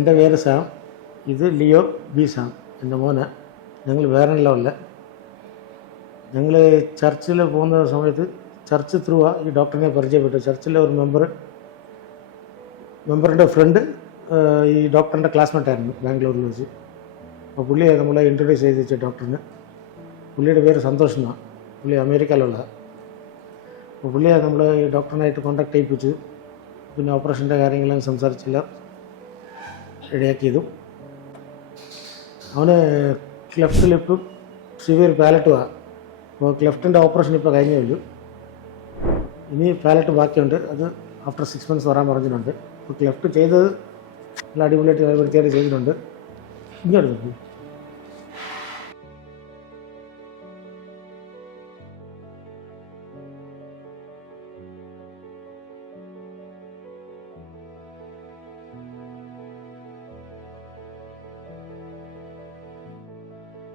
എൻ്റെ പേര് സാം, ഇത് ലിയോ ബി സാം, എൻ്റെ മോന്. ഞങ്ങൾ വേറെല്ലാം ഉള്ള ഞങ്ങൾ ചർച്ചിൽ പോകുന്ന സമയത്ത് ചർച്ച് ത്രൂവാണ് ഈ ഡോക്ടറിനെ പരിചയപ്പെട്ടു. ചർച്ചിലെ ഒരു മെമ്പറിൻ്റെ ഫ്രണ്ട് ഈ ഡോക്ടറിൻ്റെ ക്ലാസ്മേറ്റായിരുന്നു ബാംഗ്ലൂരിൽ വെച്ച്. അപ്പോൾ പുള്ളിയെ നമ്മളെ ഇൻട്രൊഡ്യൂസ് ചെയ്ത് വെച്ച ഡോക്ടറിന്. പുള്ളിയുടെ പേര് സന്തോഷ് എന്നാണ്, പുള്ളി അമേരിക്കയിലുള്ള. അപ്പോൾ പുള്ളിയെ നമ്മൾ ഈ ഡോക്ടറിനായിട്ട് കോൺടാക്ട് ചെയ്യിപ്പിച്ചു. പിന്നെ ഓപ്പറേഷൻ്റെ കാര്യങ്ങളെല്ലാം സംസാരിച്ചില്ല, റെഡിയാക്കിയതും. അവന് ക്ലെഫ്റ്റ് ലിപ്പും സിവിയർ പാലറ്റുമാണ്. അപ്പോൾ ക്ലെഫ്റ്റിൻ്റെ ഓപ്പറേഷൻ ഇപ്പോൾ കഴിഞ്ഞേ ഉള്ളൂ. ഇനി പാലറ്റ് ബാക്കിയുണ്ട്, അത് ആഫ്റ്റർ 6 months വരാൻ പറഞ്ഞിട്ടുണ്ട്. അപ്പോൾ ക്ലെഫ്റ്റ് ചെയ്തത് നല്ല അടിപൊളിയായിട്ട് വൃത്തിയായിട്ട് ചെയ്തിട്ടുണ്ട്. ഇങ്ങോട്ട്